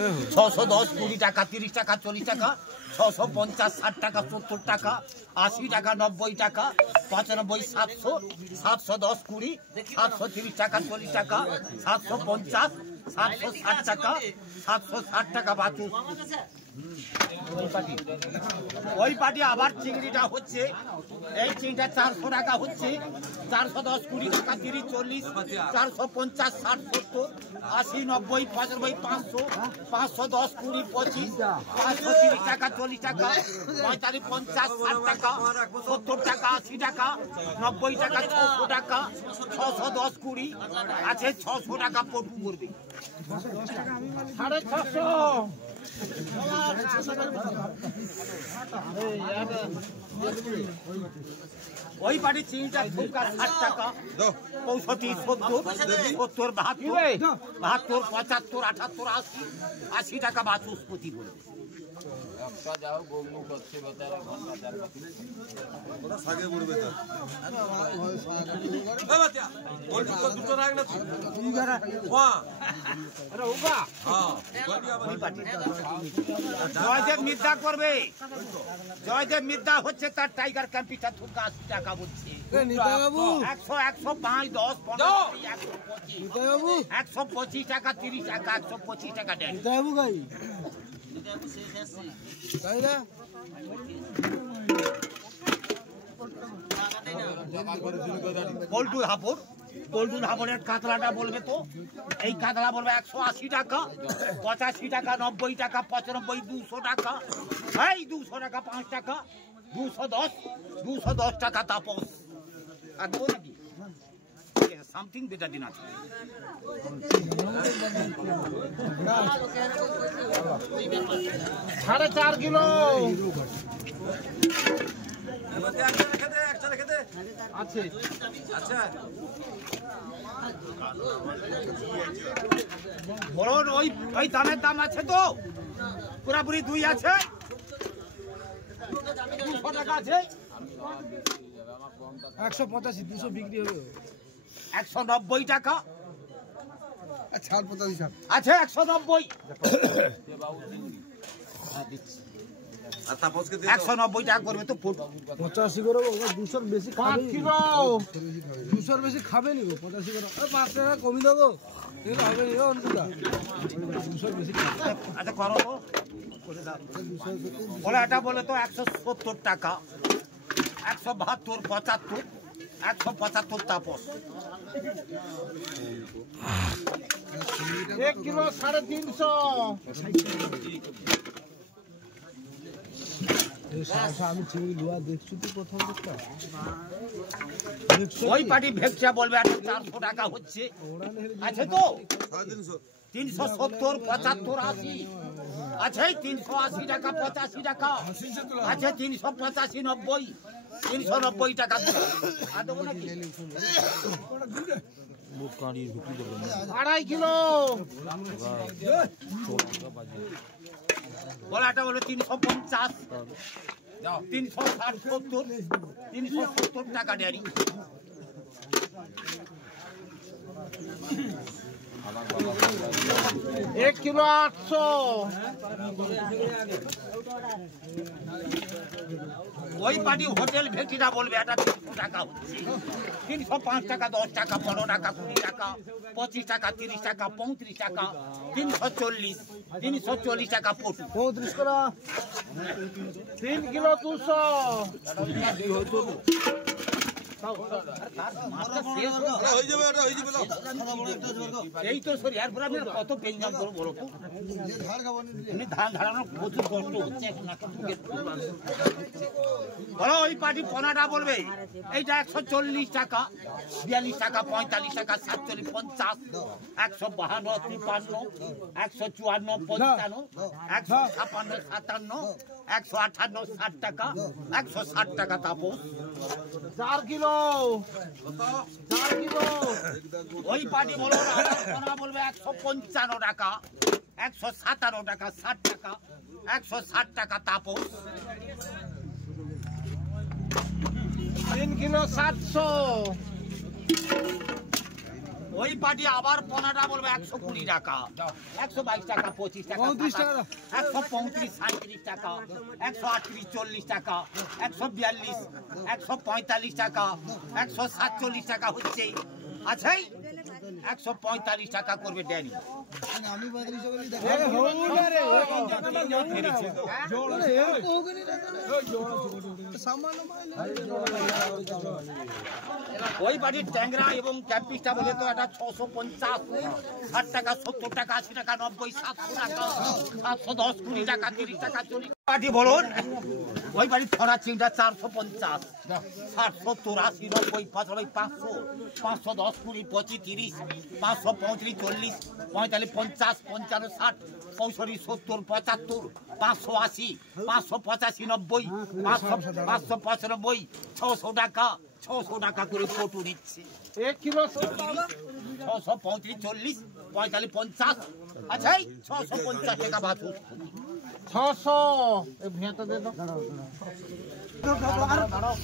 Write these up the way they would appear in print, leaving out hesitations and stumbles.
610 20 টাকা 30 টাকা 40 টাকা 650 60 টাকা 70 টাকা 80 টাকা 90 টাকা 95 700 710 20 730 টাকা 40 টাকা 750 760 টাকা 760 টাকা বাচু ওই পাটি আবার চিংড়িটা হচ্ছে এই চিংড়িটা 400 টাকা হচ্ছে 410 20 টাকা 30 40 450 60 70 80 90 95 500 510 20 25 530 টাকা 40 টাকা 45 50 60 টাকা 70 টাকা 80 টাকা 90 টাকা 600 টাকা 610 20 আছে 600 টাকা পটু করবে 650 ওই পাটি চিংড়িটা ফুলকা 60 টাকা 65 70 70 72 72 75 78 80 80 টাকা বাচস্পতি বলে একটা যাও গোমু করছে বেচারা ঘন্টা চার ওরা সাগে পড়বে তো এ বাচ্চা ওই দুটো রাখ না তুই গারা ওয়া আরে ওবা হ্যাঁ ওই পাটি জয়দেব মিথ্যা করবে জয়দেব মিথ্যা হচ্ছে তার টাইগার ক্যাম্পিটা ফুলকা 80 টাকা বলছে নিতা বাবু 100 105 10 15 নিতা বাবু 125 টাকা 30 টাকা 125 টাকা দেন নিতা বাবু গাই তাই না পল্টুর হাবরের কাতলাটা বলবে তো এই কাতলা বলবে 180 টাকা 85 টাকা 90 টাকা 95 200 টাকা এই 200 টাকা 5 টাকা 210 টাকা তাপস আর তো নাকি সামথিং বেটা দিন আছে 4.5 কিলো আছে আচ্ছা বড় ওই দামের দাম আছে তো পুরাপুরি 2 আছে 200 টাকা আছে 185 200 বিক্রি হবে 190 টাকা আচ্ছা 85 আছে 190 আর তাপসকে দে 190 টাকা করবে তো 85 করে 200 বেশি খাবে 5 কিলো 200 বেশি খাবে নি 85 করে 5 টাকা কমি দাও এগুলো হবে নি অনুদা 200 বেশি আচ্ছা করো তো করে দাও বলে এটা বলে তো 170 টাকা 172 75 175 তাপস 1 কিলো 350 আমি চিংড়ি লুয়া দেখছি তো প্রথম দিকটা ওই পার্টি ভেকচা বলবে 400 টাকা হচ্ছে আছে তো 370 75 80 আছে 380 টাকা 85 টাকা আছে 385 90 390 টাকা আর দেবো নাকি 2.5 কিলো বলাটা হলো 350 360 70 370 টাকা ডেয়ারি 1 কিলো 800 ওই পার্টি হোটেল ভেটিরা বলবে এটা 300 টাকা হচ্ছে 305 টাকা 10 টাকা 15 টাকা 20 টাকা 25 টাকা 30 টাকা 35 টাকা 340 টাকা পটু 35 করা 3 কিলো 200 এই তো সরি আর কত পেঞ্জাম করবো বলো তো ধান ধারানোর প্রচুর কষ্ট হচ্ছে বলো ওই পার্টি পনাটা বলবে এইটা 140 টাকা 42 টাকা 45 টাকা 47 50 152 53 154 55 156 57 158 60 টাকা 160 টাকা তাপস 4 কিলো 4 কিলো ওই পার্টি বলো বলবে 155 টাকা 157 টাকা 60 টাকা 160 টাকা তাপস 3 কিলো 700 ওই পার্টি আবার পোনাটা বলবে 120 টাকা, 122 টাকা, 25 টাকা, 35 টাকা দাও। 135, 37 টাকা, 138, 40 টাকা, 142, 145 টাকা, 147 টাকা হচ্ছে। আছে 145 টাকা করবে ড্যানি। আমি বাদরি সকলই দেখা আরে হো না রে জোড়া এর কো গনি রে জোড়া সামান্য মাইলে ওই বাড়ির ট্যাংরা এবং ক্যাপিসটা বলে তো এটা 650, 60 টাকা, 70 টাকা, 80 টাকা, 90, 700 টাকা, 710, 20 টাকা, 30 টাকা, 40 পার্টি বলুন। ওই বাড়ির ছড়া চিংড়া 450, 60, 70, 80, 90, 95, 500, 510, 20, 25, 30, 535, 40, 45, 50, 55, 60, 65, 70, 75, 580, 585, 90, 595, 600 টাকা, 600 টাকা করে ফটো নিচ্ছে। 1 কিলো 635, 40, 45, 50, আচ্ছা 650 টাকা বাছুর। 600 এ ভেঁটা দে দাও দাঁড়াও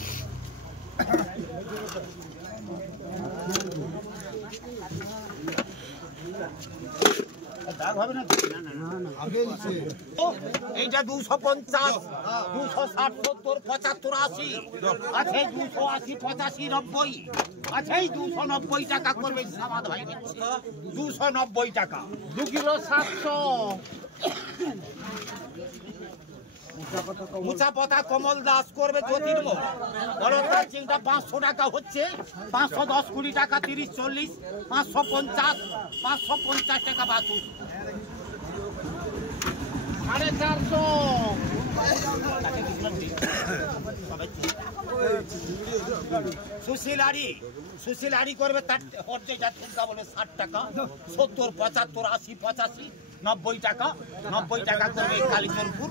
এইটা 250, 260, 70, 75, 80, আছে 280, 85, 90, আছে 290 টাকা করবে সামাদ ভাই নিচ্ছে। 290 টাকা 2 কিলো 700 মুচা পাতা কমল দাস করবে জ্যোতির্ময়। বলতার চিংটা 500 টাকা হচ্ছে, 510, 20 টাকা, 30, 40, 550, 550 টাকা বাছুর। 450 সুশীলারি করবে তার হরজেটা ঠুমকা বলে 60 টাকা, 70, 75, 80, 85, 90 টাকা, 90 টাকা করবে কালীচরপুর।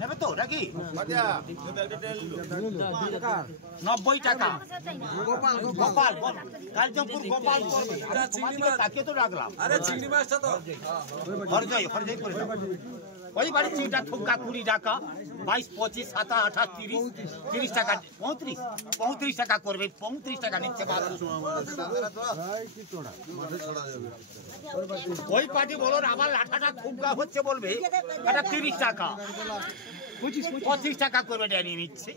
নেবে তো নাকি 90 টাকা গোপাল বল, কালীচরপুর গোপাল করবে। তাকে তো রাখলাম আরে চিংড়ি মাছটা তো হরজয় করে দাও। ওই বাড়ি চিংড়া ঠুমকা 20 টাকা, 22, 25, 27, 28, 30, 30 টাকা, 35 টাকা করবে, 35 টাকা নিচ্ছে বাছুর। ওই পার্টি বলো আবার লাঠাটা ঠুমকা হচ্ছে বলবে এটা 30 টাকা, 25 টাকা করবে ড্যানি নিচ্ছে।